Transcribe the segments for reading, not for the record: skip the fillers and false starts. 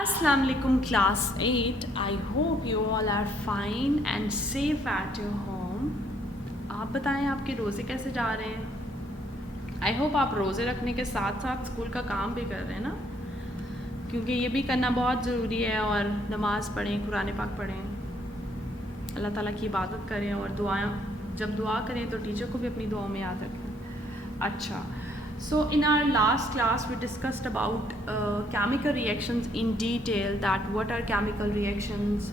Assalamu alaikum class 8. I hope you all are fine and safe at your home. आप बताएं आपके रोज़े कैसे जा रहे हैं। आई होप आप रोज़े रखने के साथ साथ स्कूल का काम भी कर रहे हैं ना, क्योंकि ये भी करना बहुत ज़रूरी है। और नमाज़ पढ़ें, कुरान पाक पढ़ें, अल्लाह ताला की इबादत करें और जब दुआ करें तो टीचर को भी अपनी दुआओं में याद रखें। अच्छा, so in our last class we discussed about chemical reactions in detail, that what are chemical reactions,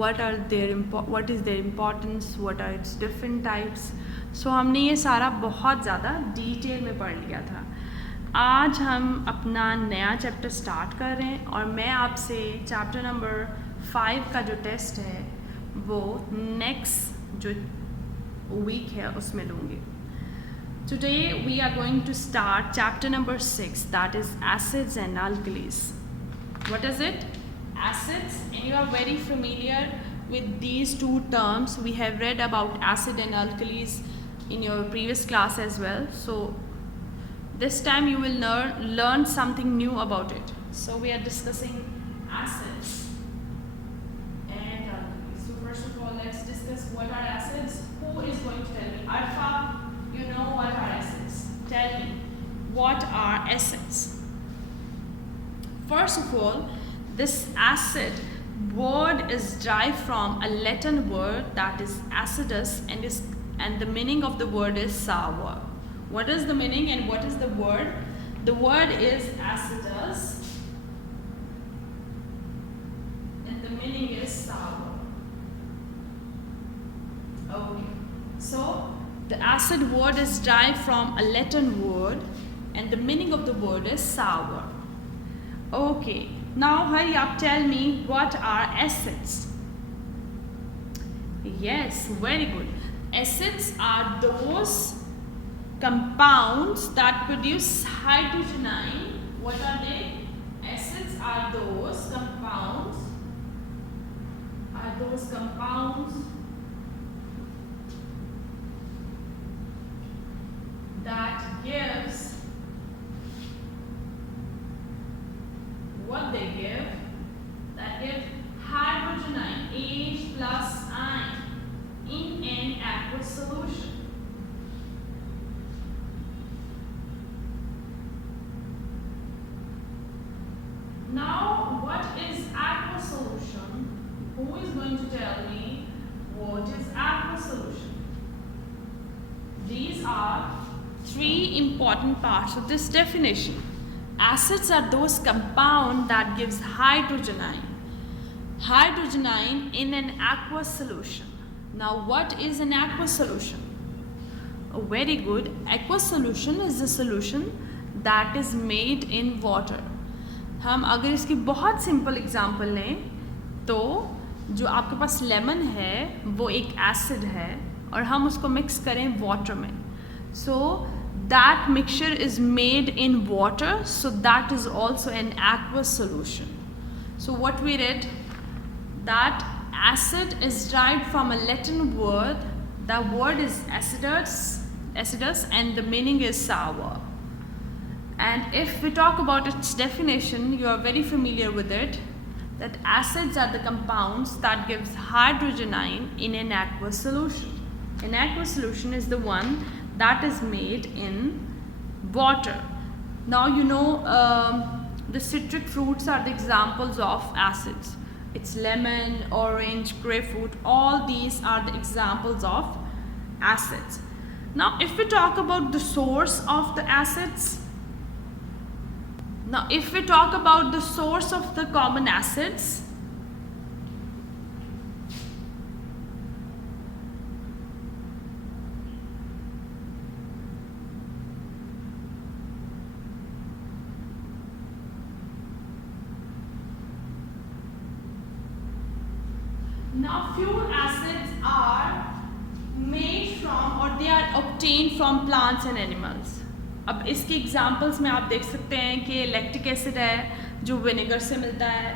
what is their importance, what are its different types. So हमने ये सारा बहुत ज़्यादा डिटेल में पढ़ लिया था। आज हम अपना नया चैप्टर स्टार्ट कर रहे हैं और मैं आपसे चैप्टर नंबर 5 का जो टेस्ट है वो नेक्स्ट जो वीक है उसमें लूँगी। Today we are going to start chapter number 6, that is acids and alkalis. What is it? Acids, and you are very familiar with these two terms. We have read about acid and alkalis in your previous class as well. So this time you will learn something new about it. So we are discussing acids and alkalis. So first of all, let's discuss what are acids. Who is going to tell me? Arfa, you know what are acids. Tell me, what are acids? First of all, this acid word is derived from a Latin word that is acidus, and the meaning of the word is sour. What is the meaning and what is the word? The word is acidus and the meaning is sour. Okay, so the acid word is derived from a Latin word and the meaning of the word is sour. Okay, now hurry up, tell me what are acids. Yes, very good. Acids are those compounds that produce hydrogen ion. What are they? Acids are those compounds that gives what they give, that give hydrogen ion, H plus ion in an aqueous solution. Now what is aqueous solution? Who is going to tell me what is aqueous solution? These are three important parts of this definition. Acids are those compounds that gives hydrogen ion in an aqueous solution. Now what is an aqueous solution? Oh, very good. Aqueous solution is a solution that is made in water. हम अगर इसकी बहुत simple example लें तो जो आपके पास lemon है वो एक एसिड है और हम उसको मिक्स करें वाटर में, so that mixture is made in water, so that is also an aqueous solution. So what we read, that acid is derived from a Latin word. The word is acidus and the meaning is sour. And if we talk about its definition, you are very familiar with it, that acids are the compounds that gives hydrogen ion in an aqueous solution. An aqueous solution is the one that is made in water. Now you know the citric fruits are the examples of acids. It's lemon, orange, grapefruit, all these are the examples of acids. Now if we talk about the source of the acids, common acids, now few acids are made from or they are obtained from plants and animals. अब इसके examples में आप देख सकते हैं कि lactic acid है जो विनेगर से मिलता है,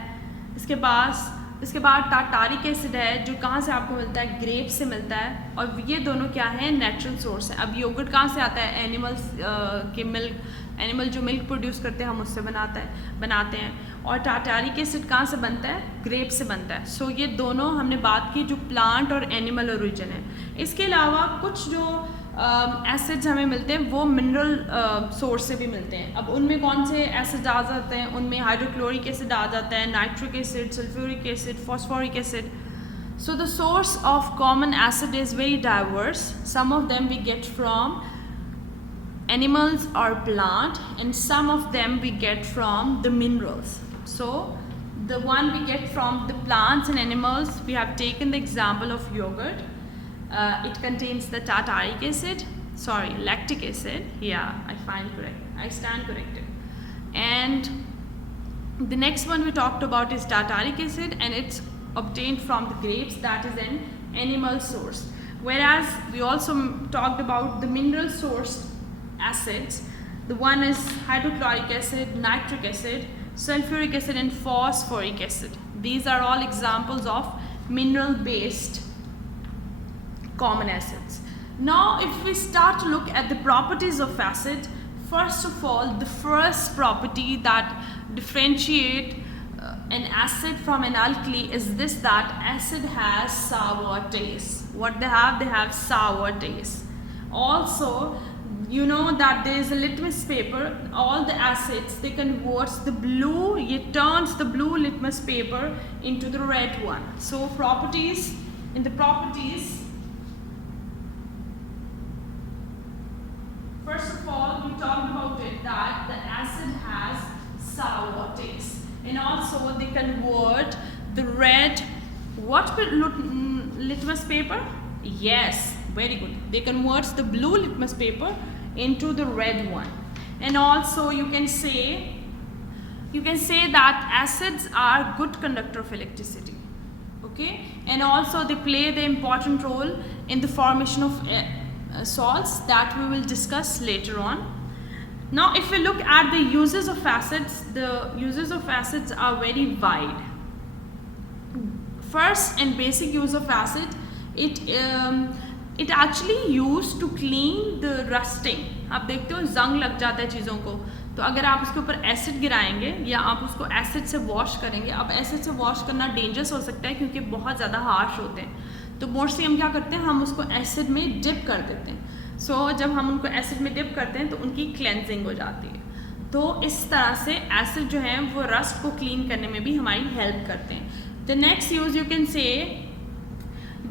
इसके बाद टार्टारिक एसिड है जो कहाँ से आपको मिलता है, ग्रेप से मिलता है, और ये दोनों क्या हैं, नेचुरल सोर्स है। अब योगर्ट कहाँ से आता है, एनिमल जो मिल्क प्रोड्यूस करते हैं हम उससे बनाते हैं, और टाटारिक एसिड कहाँ से बनता है? ग्रेप से बनता है। सो ये दोनों हमने बात की जो प्लांट और एनिमल ओरिजिन है। इसके अलावा कुछ जो एसिड्स हमें मिलते हैं वो मिनरल सोर्स से भी मिलते हैं। अब उनमें कौन से एसिड्स आ जाते हैं? उनमें हाइड्रोक्लोरिक एसिड आ जाता है, nitric acid, sulphuric acid, phosphoric acid. So the source of common acid is very diverse. Some of them we get from animals or plant, and some of them we get from the minerals. So the one we get from the plants and animals, we have taken the example of yogurt. It contains the tartaric acid, lactic acid. Yeah, I stand corrected. And the next one we talked about is tartaric acid, and it's obtained from the grapes, that is an animal source. Whereas we also talked about the mineral source acids. The one is hydrochloric acid, nitric acid, sulfuric acid, and phosphoric acid. These are all examples of mineral based common acids. Now if we start to look at the properties of acid, first of all, the first property that differentiate an acid from an alkali is this, that acid has sour taste. What they have sour taste. Also, you know that there is a litmus paper. All the acids, they converts the blue, it turns the blue litmus paper into the red one. So properties, in the properties, first of all we talked about it that the acid has sour taste. And also they convert the red, what litmus paper? Yes, very good. They convert the blue litmus paper into the red one. And also you can say that acids are good conductor of electricity. Okay, and also they play the important role in the formation of salts that we will discuss later on. Now if we look at the uses of acids, the uses of acids are very wide. First and basic use of acid, it actually used to clean the rusting. आप देखते हो जंग लग जाता है चीज़ों को, तो अगर आप उसके ऊपर एसिड गिराएंगे या आप उसको एसिड से वॉश करेंगे, अब एसिड से वॉश करना डेंजरस हो सकता है क्योंकि बहुत ज़्यादा हार्श होते हैं, तो मोस्टली हम क्या करते हैं, हम उसको एसिड में डिप कर देते हैं। जब हम उनको एसिड में डिप करते हैं तो उनकी क्लेंजिंग हो जाती है। तो इस तरह से एसिड जो है वो रस्ट को क्लीन करने में भी हमारी हेल्प करते हैं। The next use you can say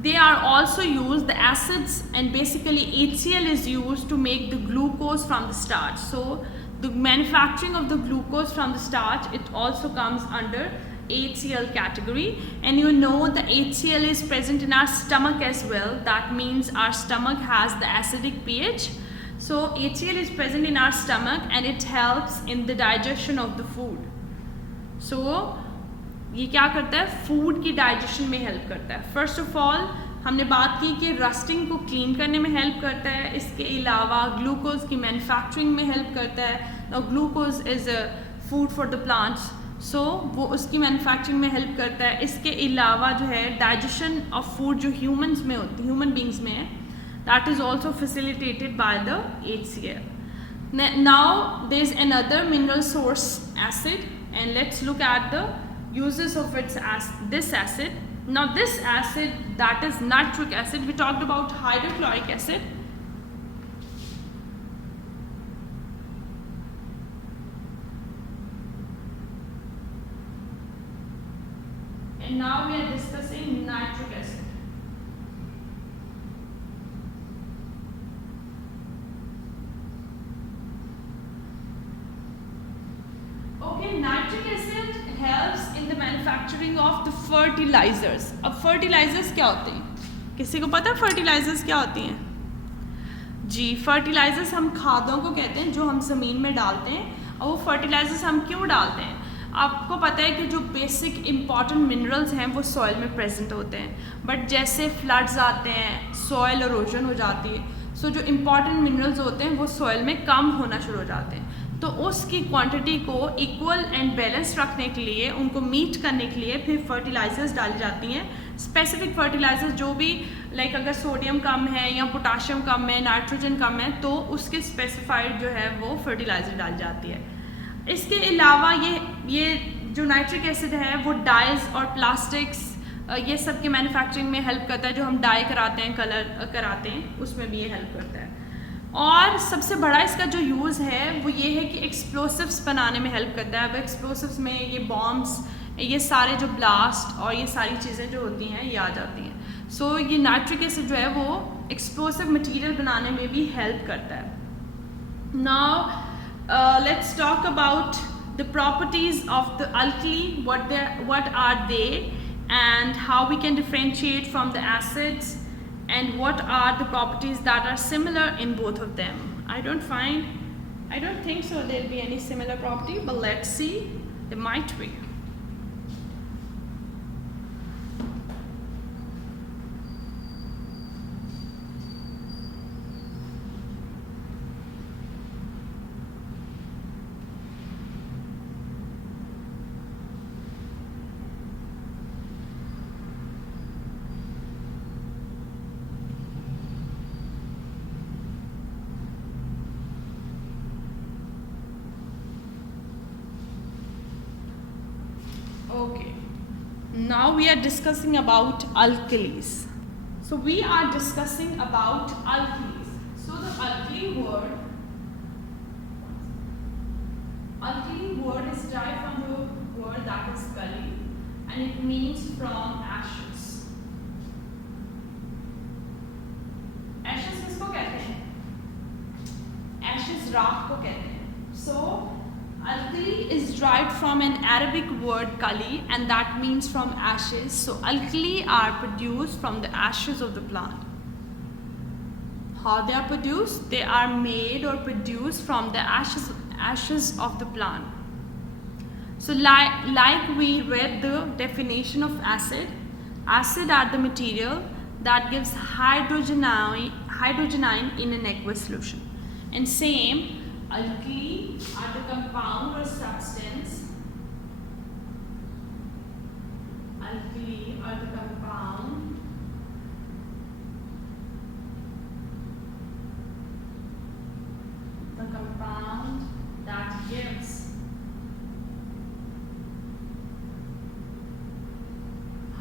they are also used, the acids, and basically HCl is used to make the glucose from the starch. So the manufacturing of the glucose from the starch, it also comes under HCl category. And you know the HCl is present in our stomach as well. That means our stomach has the acidic pH. So HCl is present in our stomach and it helps in the digestion of the food. So ये क्या करता है, food की digestion में help करता है। First of all हमने बात की कि रस्टिंग को क्लीन करने में हेल्प करता है, इसके अलावा ग्लूकोज की मैन्युफैक्चरिंग में हेल्प करता है। Now glucose is a food for the plants, so वो उसकी मैन्युफैक्चरिंग में हेल्प करता है। इसके अलावा जो है डाइजेशन ऑफ फूड जो ह्यूमंस में होती है, ह्यूमन बींग्स में है, that is also facilitated by the HCl। Now there is another mineral source acid, and let's look at the uses of this acid. Now this acid, that is nitric acid, we talked about hydrochloric acid. And now we are discussing nitric acid. Okay, nitric acid helps in the manufacturing of the fertilizers. अब fertilizers क्या होते हैं, किसी को पता है fertilizers क्या होती हैं? जी, fertilizers हम खादों को कहते हैं जो हम ज़मीन में डालते हैं। और वो fertilizers हम क्यों डालते हैं? आपको पता है कि जो बेसिक इंपॉर्टेंट मिनरल्स हैं वो सॉइल में प्रेजेंट होते हैं, बट जैसे फ्लड्स आते हैं, सॉइल इरोजन हो जाती है, सो जो इम्पॉर्टेंट मिनरल्स होते हैं वो सॉइल में कम होना शुरू हो जाते हैं। तो उसकी क्वांटिटी को इक्वल एंड बैलेंस रखने के लिए, उनको मीट करने के लिए फिर फर्टिलाइजर्स डाली जाती हैं। स्पेसिफिक फर्टिलाइजर्स जो भी लाइक अगर सोडियम कम है या पोटाशियम कम है, नाइट्रोजन कम है, तो उसके स्पेसिफाइड जो है वो फर्टिलाइजर डाली जाती है। इसके अलावा ये जो नाइट्रिक एसिड है वो डाइज और प्लास्टिक्स ये सब के मैन्युफैक्चरिंग में हेल्प करता है, जो हम डाई कराते हैं, कलर कराते हैं, उसमें भी ये हेल्प करता है। और सबसे बड़ा इसका जो यूज़ है वो ये है कि एक्सप्लोसिव्स बनाने में हेल्प करता है। अब एक्सप्लोसिव्स में ये बॉम्ब्स, ये सारे जो ब्लास्ट और ये सारी चीज़ें जो होती हैं ये आ जाती हैं। सो ये नाइट्रिक एसिड जो है वो एक्सप्लोसिव मटेरियल बनाने में भी हेल्प करता है। Now let's talk about the properties of the alkali, what are they, and how we can differentiate from the acids, and what are the properties that are similar in both of them. I don't think so there'll be any similar property, but let's see, there might be. Okay, now we are discussing about alkalis. So we are discussing about alkalis. So the alkali word is derived from the word that is kali, and it means from ashes. Ashes किसको कहते हैं? Ashes राख को कहते हैं. So alkali is derived from an Arabic word kali, and that means from ashes. So alkali are produced from the ashes of the plant. How they are produced? They are made or produced from the ashes of the plant. So like we read the definition of acid are the material that gives hydrogenine in an aqueous solution. And same, alkali are the compound or substance. Alkali are the compound that gives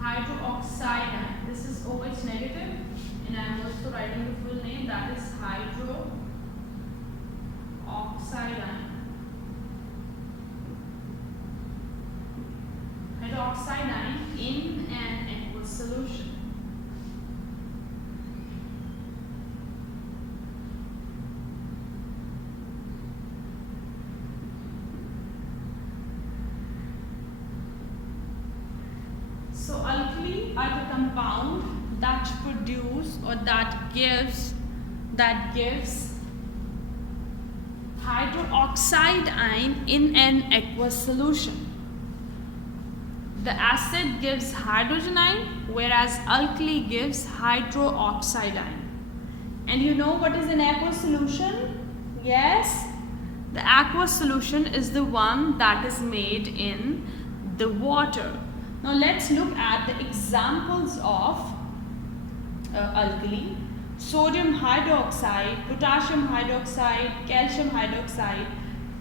hydroxide. This is OH negative, and I am also writing the full name, that is hydroxide in an aqueous solution. So alkali are the compound that produce or that gives hydroxide ion in an aqueous solution. The acid gives hydrogen ion, whereas alkali gives hydroxide ion. And you know what is an aqueous solution? Yes, the aqueous solution is the one that is made in the water. Now let's look at the examples of alkali. Sodium hydroxide, potassium hydroxide, calcium hydroxide,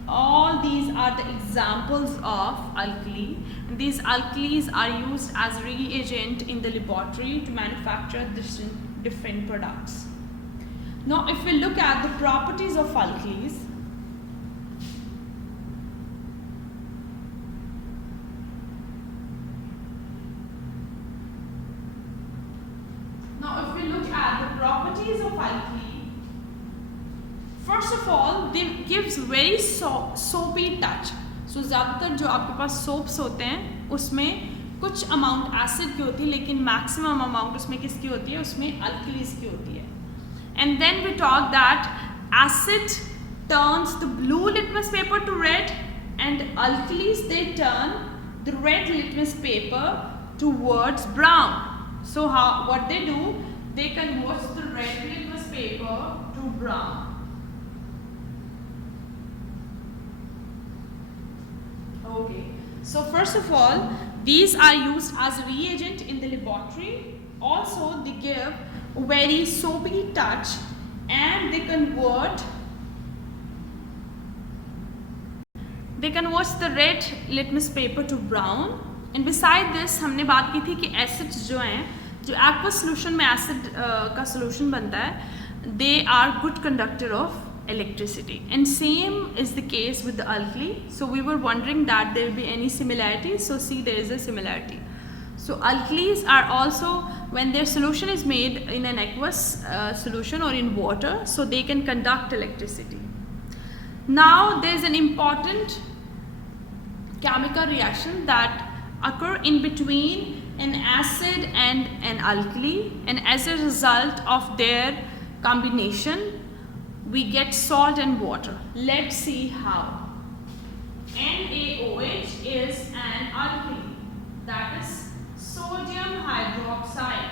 all these are the examples of alkali. And these alkalis are used as reagent in the laboratory to manufacture different products. Now if we look at the properties of alkalis, of alkali, first of all, they gives very soapy touch. So ज़्यादातर जो आपके पास soaps होते हैं उसमें कुछ amount acid की होती है, लेकिन मैक्सिमम अमाउंट उसमें किसकी होती है? उसमें अल्कलीज की होती है. And then we talk that acid turns the blue litmus paper to red, and alkalis they turn the red litmus paper towards brown. So what they do? They convert the red litmus paper to brown. Okay. So first of all, these are used as a reagent in the laboratory. Also, they give a very soapy touch, and they they converts the red litmus paper to brown. And beside this हमने बात की थी कि acids जो हैं, जो aqueous solution में acid का solution बनता है, they are good conductor of electricity. And same is the case with the alkali. So we were wondering that there will be any similarity. So see, there is a similarity. So alkalis are also, when their solution is made in an aqueous solution or in water, so they can conduct electricity. Now there is an important chemical reaction that occur in between an acid and an alkali, and as a result of their combination we get salt and water. Let's see how. NaOH is an alkali, that is sodium hydroxide.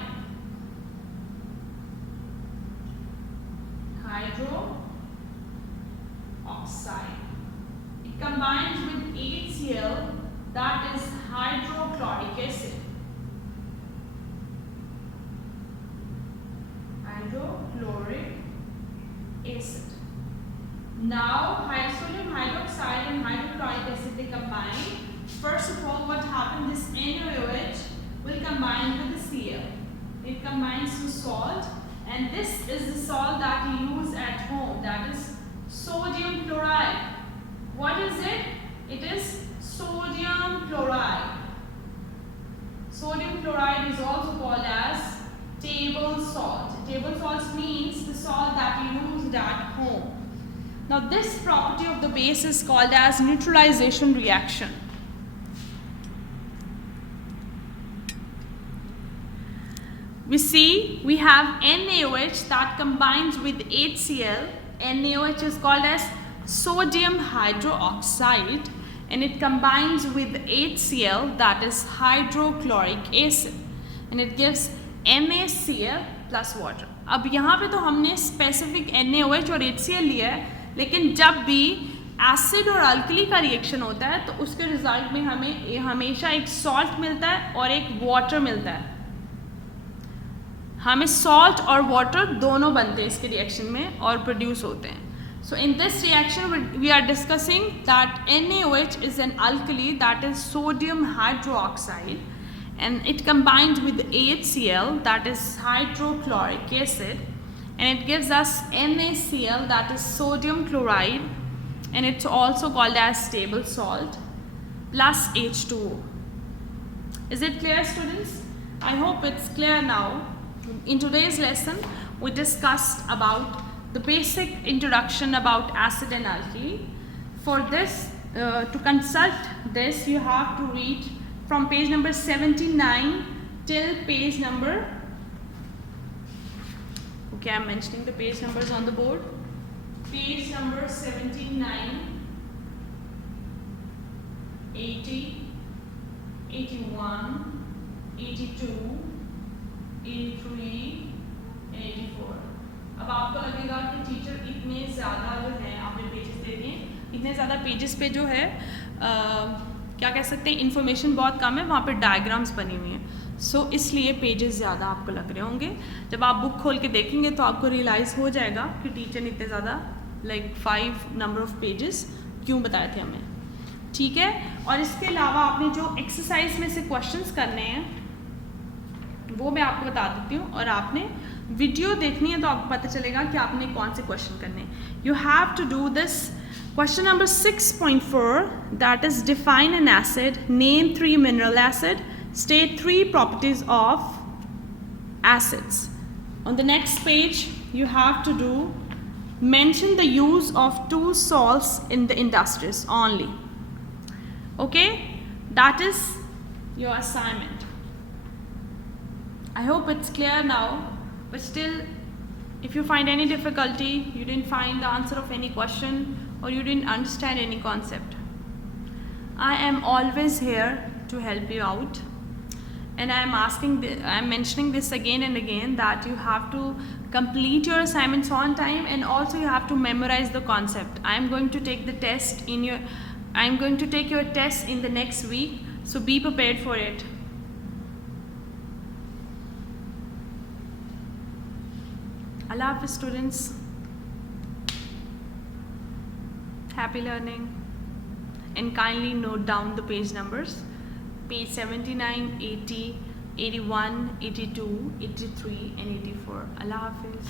It combines with HCl, that is hydrochloric acid. Hydrochloric acid. Now sodium hydroxide and hydrochloric acid, they combine. First of all, what happened? This NaOH will combine with the Cl. It combines to salt, and this is the salt that you use at home, that is sodium chloride. What is it? It is sodium chloride. Sodium chloride is also called as table salt. Table salt means the salt that you used at home. Now this property of the base is called as neutralization reaction. We see we have NaOH that combines with HCl. NaOH is called as sodium hydroxide, and it combines with HCl, that is hydrochloric acid, and it gives MaCl plus water. अब यहाँ पे तो हमने specific NaOH और HCl लिया है, लेकिन जब भी एसिड और अल्कली का रिएक्शन होता है तो उसके रिजल्ट में हमें हमेशा एक सॉल्ट मिलता है और एक वाटर मिलता है. हमें सॉल्ट और वाटर दोनों बनते हैं इसके रिएक्शन में और प्रोड्यूस होते हैं. So in this reaction we are discussing that NaOH is an alkali, that is sodium hydroxide, and it combines with HCl, that is hydrochloric acid, and it gives us NaCl, that is sodium chloride, and it's also called as table salt, plus H2O. Is it clear, students? I hope it's clear now. In today's lesson we discussed about the basic introduction about acid and alkali. For this, to consult this, you have to read from page number 79 till page number, okay, I'm mentioning the page numbers on the board. Page number 79, 80, 81, 82, 83, 84. अब आपको लगेगा कि teacher इतने ज़्यादा जो है आपने pages दे दिए, इतने ज़्यादा पेजेस पे जो है क्या कह सकते हैं, इन्फॉर्मेशन बहुत कम है, वहाँ पे डायग्राम्स बनी हुई हैं. सो इसलिए पेजेस ज़्यादा आपको लग रहे होंगे. जब आप बुक खोल के देखेंगे तो आपको रियलाइज़ हो जाएगा कि टीचर ने इतने ज़्यादा लाइक 5 नंबर ऑफ़ पेजेस क्यों बताए थे हमें. ठीक है. और इसके अलावा आपने जो एक्सरसाइज में से क्वेश्चंस करने हैं वो मैं आपको बता देती हूँ, और आपने वीडियो देखनी है तो आपको पता चलेगा कि आपने कौन से क्वेश्चन करने हैं. You have to do this question number 6.4, that is define an acid, name 3 mineral acid, state 3 properties of acids. On the next page you have to do mention the use of 2 salts in the industries only. Okay, that is your assignment. I hope it's clear now, but still if you find any difficulty, you didn't find the answer of any question or you didn't understand any concept, I am always here to help you out. And I am mentioning this again and again, that you have to complete your assignments on time, and also you have to memorize the concept. I am going to take the test I am going to take your test in the next week, so be prepared for it. Allah Hafiz, students. Happy learning. and kindly note down the page numbers. Page 79, 80, 81, 82, 83 and 84. Allah Hafiz.